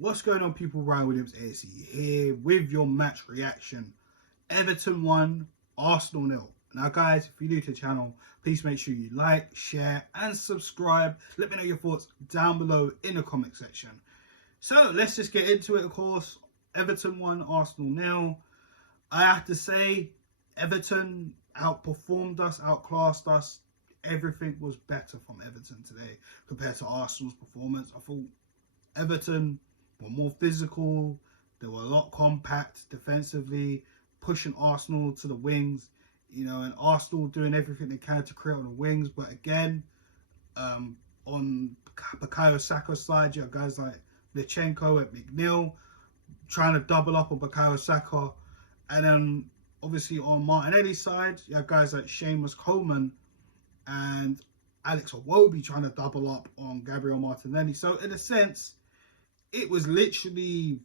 What's going on, people? Ryan Williams AC here with your match reaction. Everton 1, Arsenal 0. Now guys, if you're new to the channel, please make sure you like, share and subscribe. Let me know your thoughts down below in the comment section. So let's just get into it. Of course, Everton 1, Arsenal 0. I have to say, Everton outperformed us, outclassed us. Everything was better from Everton today compared to Arsenal's performance. I thought Everton were more physical. They were a lot compact defensively, pushing Arsenal to the wings, you know, and Arsenal doing everything they can to create on the wings. But again, on Bukayo Saka's side, you have guys like Lichenko at McNeil trying to double up on Bukayo Saka. And then obviously on Martinelli's side, you have guys like Seamus Coleman and Alex Iwobi trying to double up on Gabriel Martinelli. So in a sense, it was literally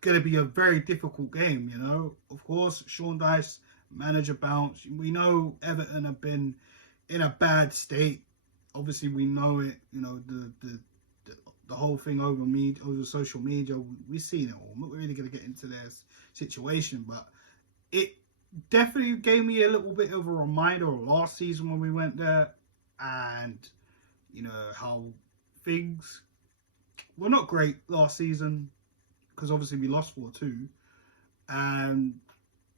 going to be a very difficult game, you know. Of course, Sean Dyche, manager bounce. We know Everton have been in a bad state. Obviously, we know it, you know, the whole thing over social media. We've seen it all. I'm not really going to get into their situation, but it definitely gave me a little bit of a reminder of last season when we went there, and you know how things were not great last season because obviously we lost 4-2, and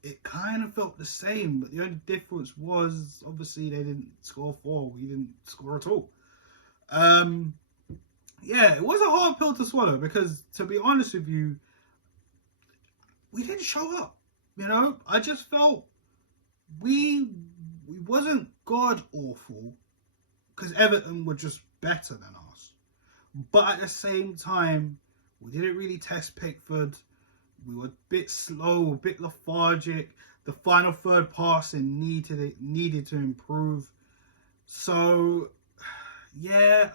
it kind of felt the same, but the only difference was obviously they didn't score 4, we didn't score at all. Yeah, it was a hard pill to swallow because, to be honest with you, we didn't show up. You know, I just felt we wasn't god awful because Everton were just better than us. But at the same time, we didn't really test Pickford. We were a bit slow, a bit lethargic. The final third passing needed to improve. So, yeah,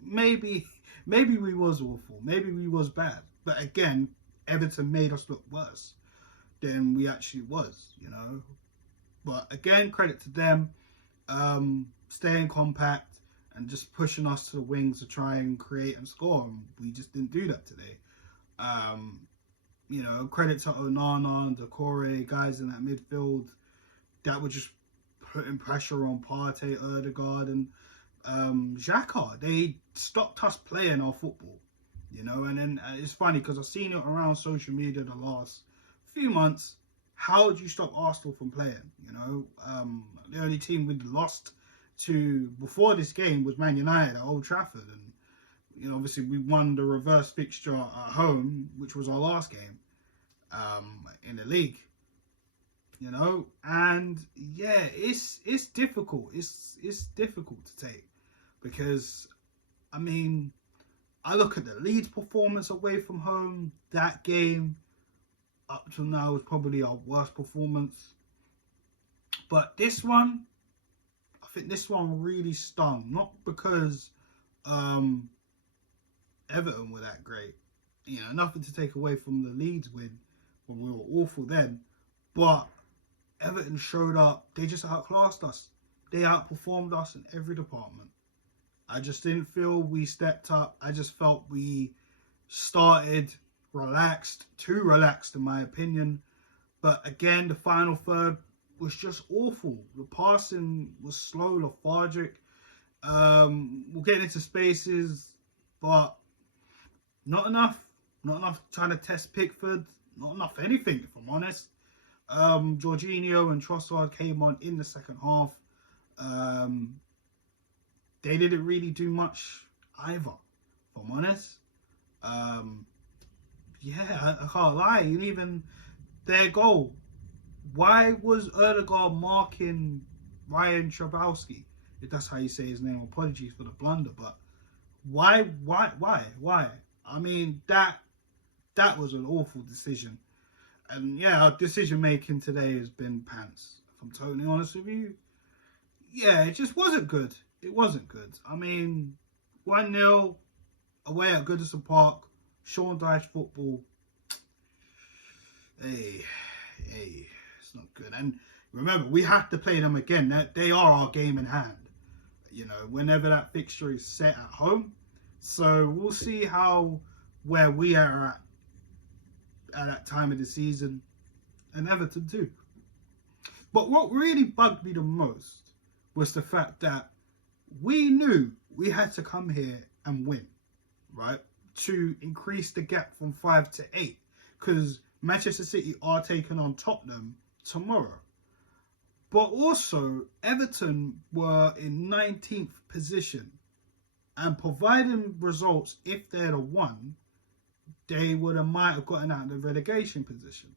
maybe we was awful. Maybe we was bad. But again, Everton made us look worse than we actually was, you know. But again, credit to them, staying compact and just pushing us to the wings to try and create and score. And we just didn't do that today. You know, credit to Onana and Decore, guys in that midfield that were just putting pressure on Partey, Ødegaard and Xhaka. They stopped us playing our football, you know. And then it's funny because I've seen it around social media the last few months. How do you stop Arsenal from playing? You know, the only team we'd lost to before this game was Man United at Old Trafford, and you know, obviously we won the reverse fixture at home, which was our last game in the league. You know, and yeah, it's difficult. It's difficult to take because, I mean, I look at the Leeds performance away from home. That game up till now is probably our worst performance. But this one, I think this one really stung. Not because Everton were that great. You know, nothing to take away from the Leeds win when we were awful then. But Everton showed up. They just outclassed us. They outperformed us in every department. I just didn't feel we stepped up. I just felt we started relaxed, too relaxed in my opinion. But again, the final third was just awful. The passing was slow, lethargic. We're getting into spaces, but not enough. Not enough trying to test Pickford. Not enough anything, if I'm honest. Jorginho and Trossard came on in the second half. They didn't really do much either, if I'm honest. Yeah, I can't lie. And even their goal, why was Ødegaard marking Ryan Trabowski? If that's how you say his name. Apologies for the blunder, but why? I mean, that was an awful decision. And yeah, our decision making today has been pants, if I'm totally honest with you. Yeah, it just wasn't good. It wasn't good. I mean, 1-0 away at Goodison Park, Sean Dyche football. Hey, it's not good. And remember, we have to play them again. They are our game in hand, you know, whenever that fixture is set at home. So we'll see how where we are at that time of the season, and Everton too. But what really bugged me the most was the fact that we knew we had to come here and win, right? To increase the gap from 5 to 8. Because Manchester City are taking on Tottenham tomorrow. But also, Everton were in 19th position. And providing results, if they'd have won, they might have gotten out of the relegation position.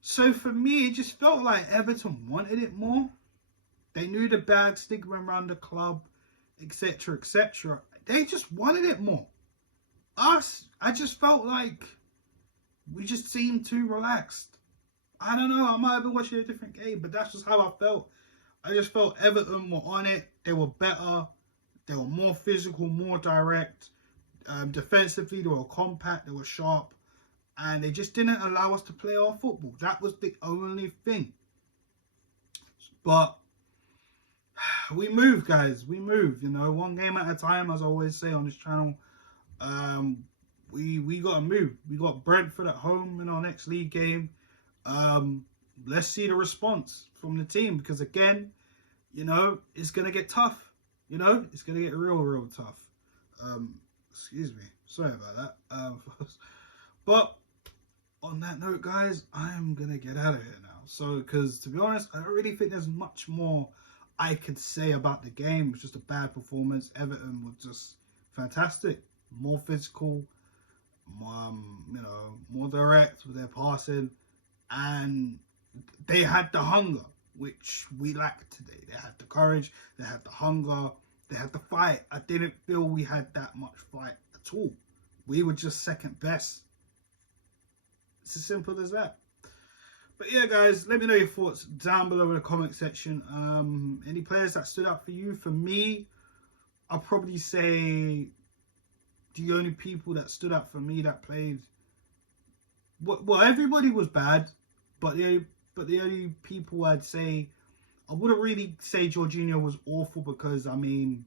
So for me, it just felt like Everton wanted it more. They knew the bad stigma around the club, etc., etc. They just wanted it more. Us, I just felt like we just seemed too relaxed. I don't know, I might have been watching a different game, but that's just how I felt. I just felt Everton were on it. They were better. They were more physical, more direct. Defensively, they were compact, they were sharp. And they just didn't allow us to play our football. That was the only thing. But we move, guys. We move. You know, one game at a time, as I always say on this channel. We got to move. We got Brentford at home in our next league game. Let's see the response from the team. Because, again, you know, it's going to get tough. You know, it's going to get real tough. Excuse me. Sorry about that. But on that note, guys, I'm going to get out of here now. So, because to be honest, I don't really think there's much more I could say about the game. It was just a bad performance. Everton was just fantastic. More physical, more direct with their passing. And they had the hunger, which we lacked today. They had the courage. They had the hunger. They had the fight. I didn't feel we had that much fight at all. We were just second best. It's as simple as that. But yeah, guys, let me know your thoughts down below in the comment section. Any players that stood out for you? For me, I'll probably say the only people that stood out for me that played... Well, everybody was bad, but the only people I'd say... I wouldn't really say Jorginho was awful because, I mean,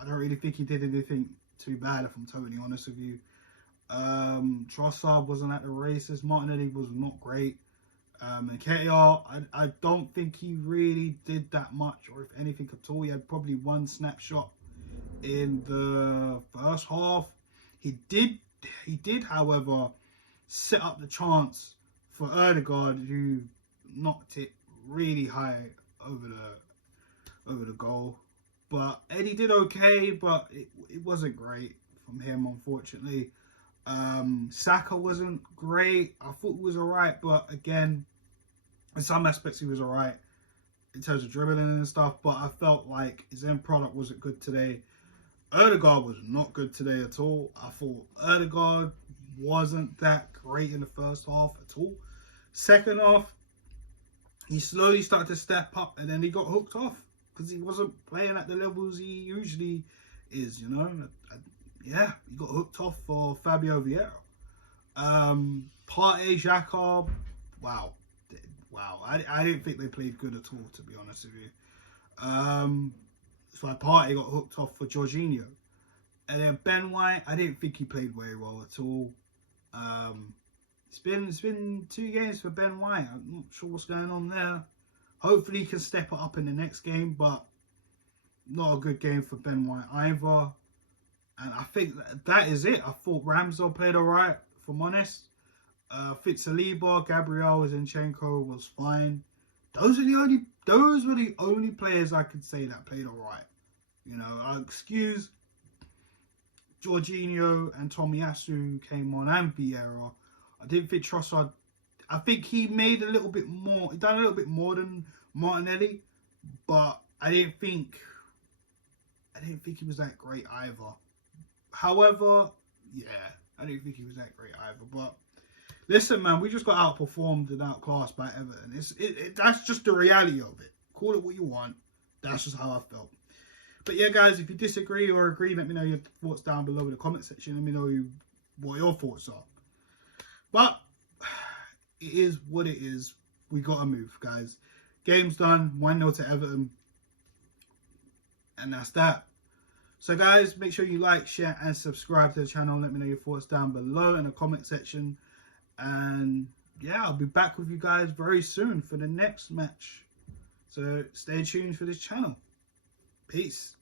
I don't really think he did anything too bad, if I'm totally honest with you. Trossard wasn't at the races. Martinelli was not great. And KTR, I don't think he really did that much, or if anything at all. He had probably one snapshot in the first half. He did, however, set up the chance for Erdegaard, who knocked it really high over the goal. But Eddie did okay, but it wasn't great from him, unfortunately. Saka wasn't great. I thought he was alright, but again, in some aspects he was alright in terms of dribbling and stuff, but I felt like his end product wasn't good today. Erdegaard was not good today at all. I thought Erdegaard wasn't that great in the first half at all. Second half, he slowly started to step up, and then he got hooked off because he wasn't playing at the levels he usually is, you know. Yeah, he got hooked off for Fabio Vieira. Partey, Xhaka, wow. I didn't think they played good at all, to be honest with you. So Partey got hooked off for Jorginho. And then Ben White, I didn't think he played very well at all. It's been 2 games for Ben White. I'm not sure what's going on there. Hopefully he can step it up in the next game, but not a good game for Ben White either. And I think that is it. I thought Ramsdale played alright, if I'm honest. I think Saliba, Gabriel, Zinchenko was fine. Those were the only players I could say that played alright. You know, I excuse Jorginho and Tomiyasu came on, and Vieira. I didn't think Trossard. I think he made a little bit more. He done a little bit more than Martinelli, but I didn't think he was that great either. However, yeah, I didn't think he was that great either. But listen, man, we just got outperformed and outclassed by Everton. That's just the reality of it. Call it what you want. That's just how I felt. But yeah, guys, if you disagree or agree, let me know your thoughts down below in the comment section. Let me know what your thoughts are. But it is what it is. We got to move, guys. Game's done. 1-0 to Everton. And that's that. So guys, make sure you like, share and subscribe to the channel. Let me know your thoughts down below in the comment section. And yeah, I'll be back with you guys very soon for the next match. So stay tuned for this channel. Peace.